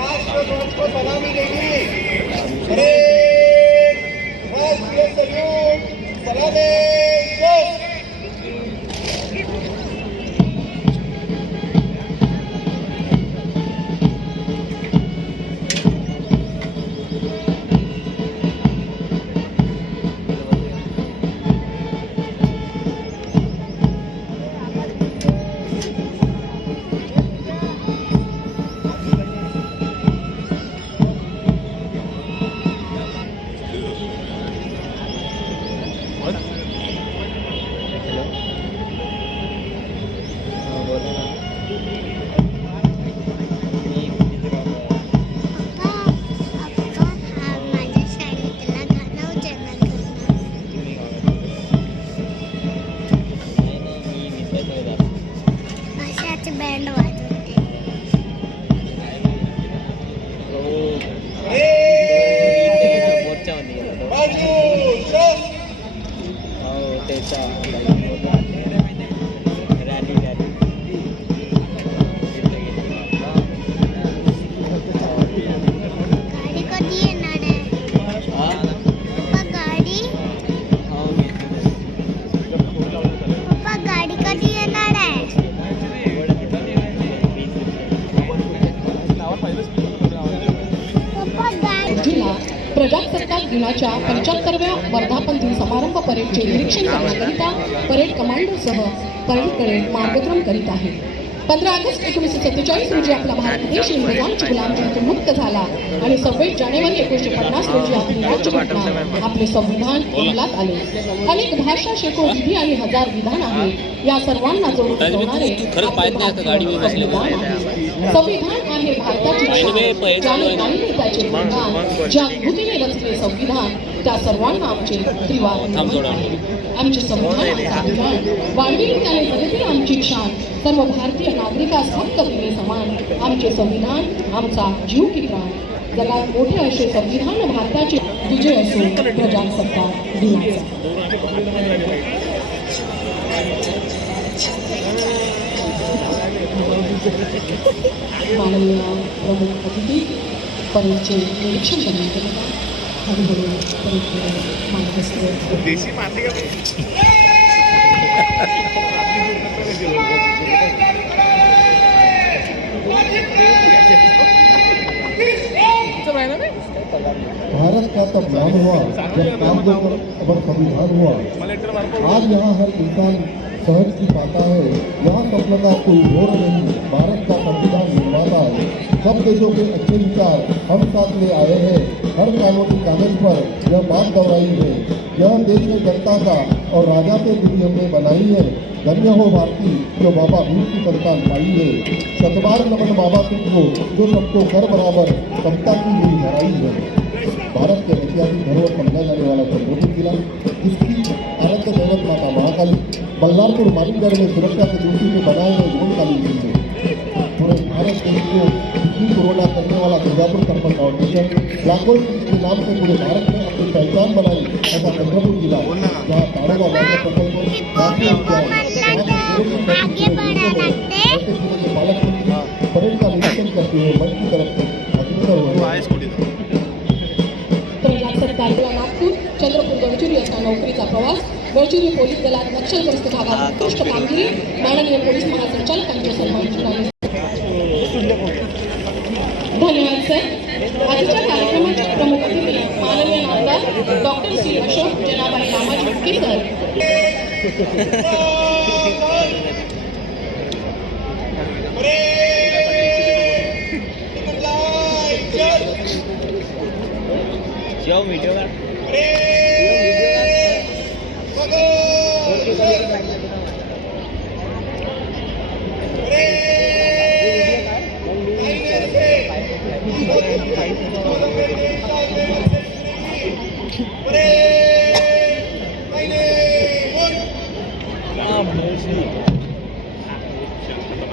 राष्ट्रध्वज को सलामी देंगे। अरे राष्ट्रीय सैल्यूट सलामी प्रजासत्ताक दिनाच्या 75व्या वर्धापन दिन समारंभ परेडचे निरीक्षण करण्याकरिता परेड कमांडरसह परेडकडे मार्गक्रमण करीत आहे। 15 ऑगस्ट 1947 रोजी आपला भारत देश इंग्रजांच्या गुलामगिरीतून मुक्त झाला आणि 26 जानेवारी 1950 रोजी आपली राज्यघटना आपले संविधान अंमलात आले। अनेक भाषा, शेकडो विधी आणि हजार विधान आहे। या सर्वांना जोडून ठेवणारे संविधान आहे भारताची त्याचे विधान ज्या कृतीने रचले संविधान त्या सर्वांना आमचे त्रिवार आमचे संविधान वाढविण्याने जगती आमची शान सर्व भारतीय नागरिकास हक्क दिले समान आमचे संविधान आमचा जीव की प्राण जगात मोठे असे संविधान भारताचे विजय असो प्रजासत्ताक दिनाचा। माननीय प्रमुख अतिथी परेडचे निरीक्षण करण्याकरिता हळूहळू परेडकडे मार्गस्थ देशी माती भारत का तब नाम हुआ जब काम को अबर संविधान हुआ। आज यहाँ हर इंसान सहज की पाता है। यहाँ सफलता कोई घोर नहीं, भारत का संविधान निर्माता है। सब देशों के अच्छे विचार हम साथ ले आए हैं। हर कानूनी कागज पर यह बात दोहराई है, यह देश में जनता का और राजा से जुड़ी हमने बनाई है। धन्य हो भारती जो बाबा भीम की संतान पाई है। शतबार नमन बाबा तुमको जो सबको कर बराबर समता की नींव धराई है। भारत के ऐतिहासिक धरोहर समझा जाने वाला संबोधित जिला जिसकी आराध्य दैवत माता महाकाली बल्लारपुर मालिकगढ़ में सुरक्षा की दृष्टि से बनाए गए जीवनकालीन मंदिर पूरे भारत देश को इतनी कोरोना करने वाला दुर्गापुर कर्मल फाउंडेशन लाखों के नाम से पूरे भारत में अपनी पहचान बनाई। ऐसा चंद्रपुर जिला जहाँ ताड़ोबा वाटर प्रकल्प राष्ट्रीय परेड का निरीक्षण करते हुए मंच की तरफ से प्रजासत्ताक नागपूर चंद्रपूर गडचिरोली असा नोकरीचा प्रवास गडचिरोली पोलीस दलात नक्षलग्रस्त भागात उत्कृष्ट कामगिरी माननीय पोलीस महासंचालकांचे सन्मान धन्यवाद सर। आजच्या कार्यक्रमाचे प्रमुख अतिथी माननीय नामदार डॉक्टर श्री अशोक जनाबाई रामाजी मुके सर। जाओ वीडियो का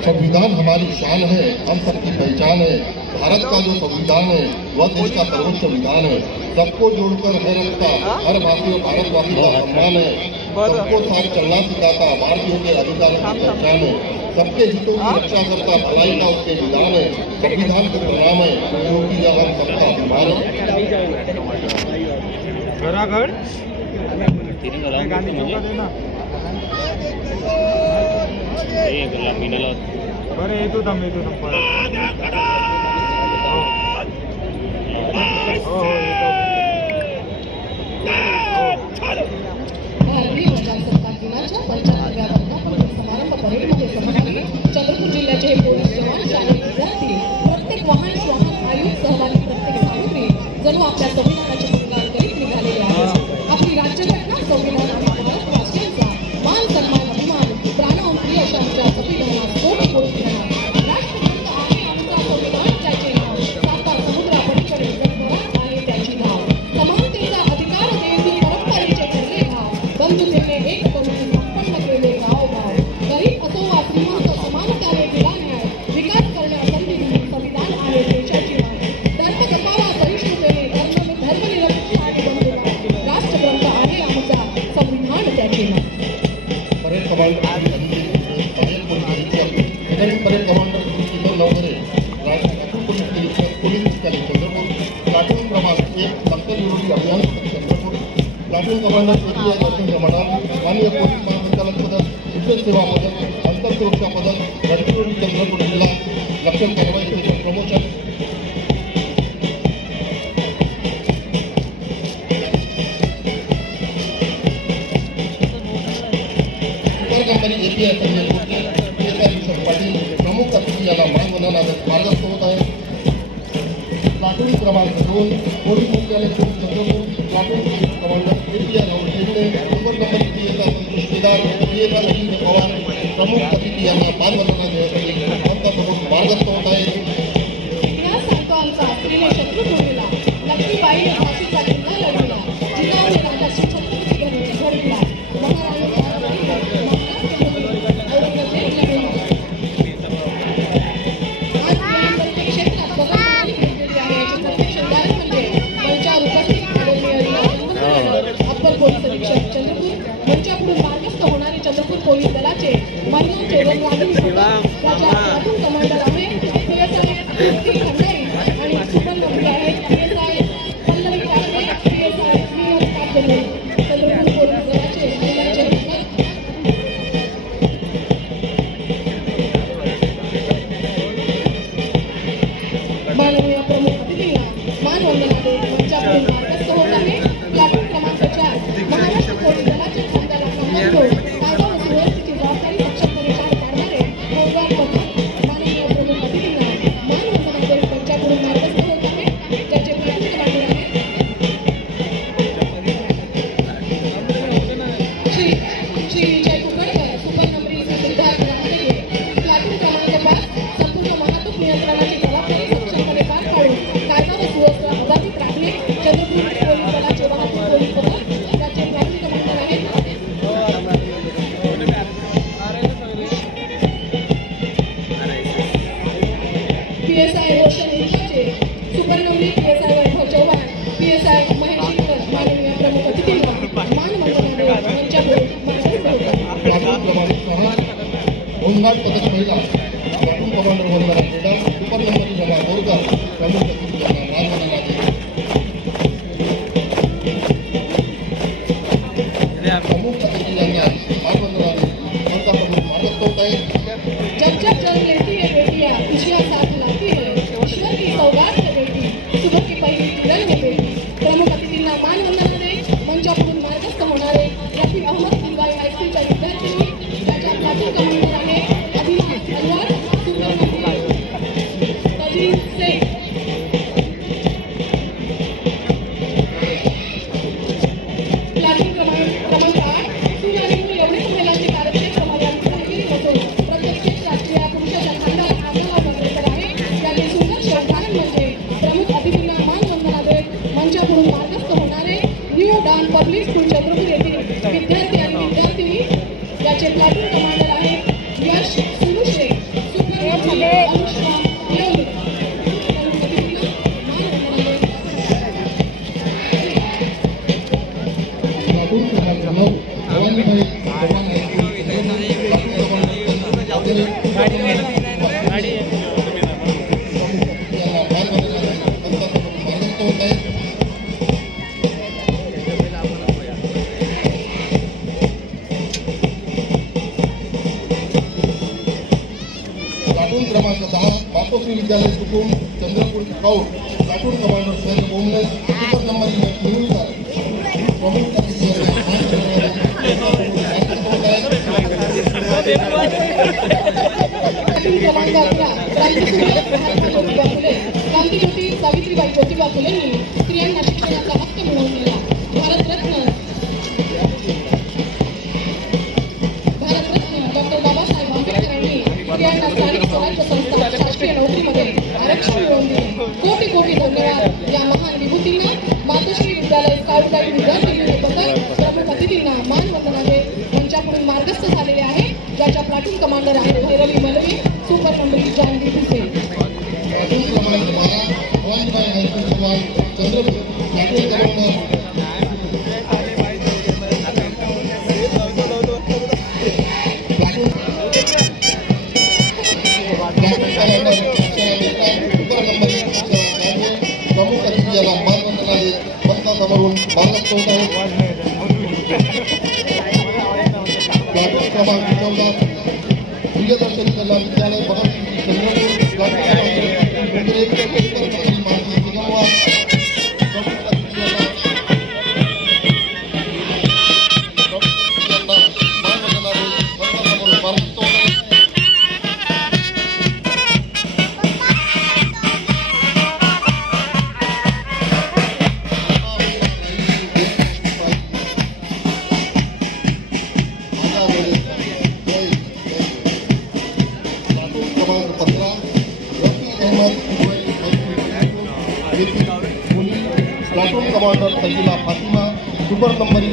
संविधान हमारी शान है, हम सबकी पहचान है। भारत का जो संविधान है वह देश का सर्वोच्च विधान है। सबको जोड़कर है रखता, हर भारतीय भारतवासी का सम्मान है। सबको साथ चलना सिखाता, भारतीयों के अधिकारों की पहचान है। सबके हितों की रक्षा करता, भलाई का उसके विधान है। संविधान को प्रणाम है, क्योंकि यह हम सबका अभिमान है। घराघर गांधी चौकात आहे ना. बरं येतो थांब भारतीय प्रजासत्ताक दिनाच्या 75व्या वर्धापन समारंभ परेडमध्ये सहभागी चंद्रपूर जिल्ह्याचे हे पोलीस जवान, शालेय विद्यार्थी, प्रत्येक वाहन श्वाहन आयुक्त सहभागी प्रत्येक नागरिक जणू आपल्या संविधानाचे गुणगान करीत निघालेले आहेत. आपली राज्यघटना, संविधान आणि महाराष्ट्रवासियांचा मान सन्मान अभिमान प्राणांतरी अशा आमच्या संविधानात कोटी कोटी प्रणाम. राष्ट्रभक्त आहे आमचा संविधान, त्याचे नाव साता समुद्रापलीकडे जगभरात आहे त्याची धाव. समानतेचा अधिकार देवी परंपरेचे ठरले भाव, बंधुतेने एक करून संपन्न केले गावोगाव. गरीब असो वा श्रीमंत समानताने दिला न्याय, विकास करण्यास संधी दिली संविधान आहे देशाची मान. धर्म जपावा सहिष्णुतेने, धर्मनिरपेक्ष आणि बंधुभाव, राष्ट्रग्रंथ आहे आमचा संविधान त्याचे नाव. Parade commander parade commander Kishor Navghare, राष्ट्रीय पोलीस निरीक्षक पोलीस मुख्यालय चंद्रपूर, प्लाटून क्रमांक 1 नक्षल विरोधी अभियान चंद्रपूर, प्लाटून कमांडर API दर्शन रमणाम, माननीय पोलीस महासंचालक पदक, विशेष सेवा पदक, अंतर सुरक्षा पदक, गडचिरोली चंद्रपूर जिल्हा, नक्षल कारवाई special promotion. Company API Sanjay कोटे, PSI विशाल पाटील प्रमुख अतिथी यांना मार्गस्थ होत आहे. प्लाटून क्रमांक 2 पोलीस मुख्यालय Chandrapur, platoon commander API Rahul Shende, super number PSI Santosh Kedar, PSI Ajit Pawar प्रमुख अतिथी यांना मानवंदना देण्यासाठी पंतप्रमुख मार्गस्थ होत आहे. इतिहास सांगतो आमचा स्त्रीने शत्रू ठेवलेला, लक्ष्मीबाईने फाशीचा किल्ला लढविला, जिजाऊने राजाची छत्रपती घडविला, महाराणी अप्पर पोलीस अधीक्षक चंद्रपूर यांच्याकडून मार्गस्थ होणारे चंद्रपूर पोलीस दलाचे महिलांचे रणरागिणी त्याच्या प्लाटून कमांडर आहे PSI कीर्ती खंडारी आणि सुपर नंबर आहे PSI Pallavi Kakade, PSI Snehal Kakade. Chandrapur police दलाचे महिलांचे माननीय प्रमुख अतिथींना मानवंदना देत मंचाकडून मार्गस्थ होत आहे. प्लाटून क्रमांक 4 महाराष्ट्र पोलीस दलाचे खांद्याला खांदा घेऊन कायदा व सुव्यवस्थेची जबाबदारी सक्षमपणे पार पाडणारे फौजदार पथक माननीय प्रमुख अतिथींना मानवंदना देत मंचाकडून मार्गस्थ होत आहे. ज्याचे प्लाटून कमांडर आहे श्री विजय कुकडकर, सुपर नंबरी सिद्धार्थ रामटेके. प्लाटून क्रमांक 5 संपूर्ण वाहतूक नियंत्रणाची जबाबदारी सक्षमपणे पार पाडून कायदा व सुव्यवस्था अबाधित राखणे. चंद्रपूर पोलीस दलाचे वाहतूक पोलीस पथक त्याचे प्लाटून कमांडर आहेत PSI रोशन इंचाचे, सुपर नंबरी PSI वैभव चव्हाण, PSI महेश शिंगर. माननीय प्रमुख अतिथींना मानवंदना देत मंचाकडून मार्गस्थ होत आहे. प्लाटून क्रमांक 6 होमगार्ड पदक महिला, प्लाटून कमांडर वंदना केदार, सुपर नंबर रमा बोरकर प्रमुख अतिथी यांना मानवंदना देत प्रमुख अतिथी यांना मानवंदना देत पंतप्रमुख मार्गस्थ होत आहे. जब जब जन्म लेती है बेटियां, खुशियां साथ लाती है, ईश्वर की सौगात है बेटी, सुबह की पहली किरण है बेटी. प्रमुख अतिथींना मानवंदना देत मंचाकडून मार्गस्थ होणारे रफी अहमद दिलवाई हायस्कूलच्या विद्यार्थिनी, त्याच्या प्लाटून कमांडर आहे अभिलाष अनवर, सुपर नंबरी तजीन शेख. प्लाटून क्रमांक 8 सूर्य आणि एवढे महिलांचे कार्यक्षेत्र समाजात पाहिलेली नसून याचे प्लाटून कमांडर आहेत यश सुरुशे, सुपर अनुष्का येवले. प्लाटून क्रमांक 9 भवानीभाई चव्हाण प्लाटून क्रमांक 10 बापोश्री विद्यालय सुकून चंद्रपूर स्काउट प्लाटून कमांडर सैन्य बोमले सुपर नंबर निवडून प्रमुख क्रमांक 11 क्रांतिज्योती सावित्रीबाई ज्योतिबा फुलेंनी स्त्रियांना शिक्षणाचा हक्क मिळवून दिला. भारतरत्न डॉक्टर बाबासाहेब आंबेडकरांनी स्त्रियांना स्थानिक स्वराज्य संस्था शासकीय नोकरीमध्ये आरक्षण मिळवून दिले. कोटी कोटी धन्यवाद या महान विभूतींना. मातोश्री विद्यालय स्काउट गाईड विद्यार्थ्यांनी पदक प्रमुख अतिथींना मानवंदनाने मंचाकडून मार्गस्थ झालेले आहे. ज्याच्या प्लाटून कमांडर आहेत भैरवी मलवी, सुपर नंबरी जानवी भुसे. प्लाटून क्रमांक 12 Bhavanibhai high school Chavan Chandrapur platoon commander प्रमुख अतिथी याला मानवंदनाने पदकासमोरून मार्गस्थ होत आहेत. प्लाटून क्रमांक 14 प्रियदर्शनी कला विद्यालय भगतसिंग चंद्रपूर प्लाटून माहिती निगमवार प्रमुख अतिथी याला मानवंदनाने पदकासमोरून मार्गस्थ होत आहेत. प्लाटून कमांडर सजीला फातिमा सुपर नंबरी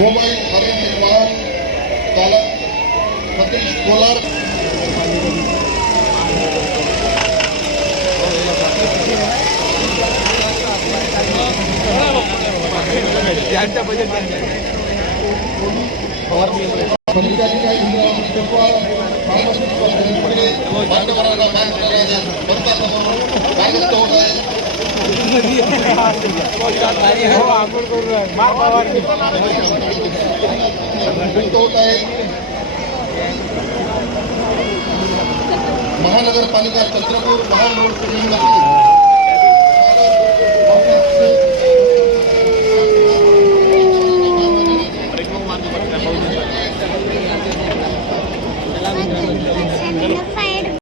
मोबाईल फॉरेन्सिक वाहन चालक सतीश कोलार परिचारिका इंदिरा मुस्तफा फार्मासिस्ट मान्यवरांना मार्गस्थ होत आहे. महानगरपालिका चंद्रपूर महान रोड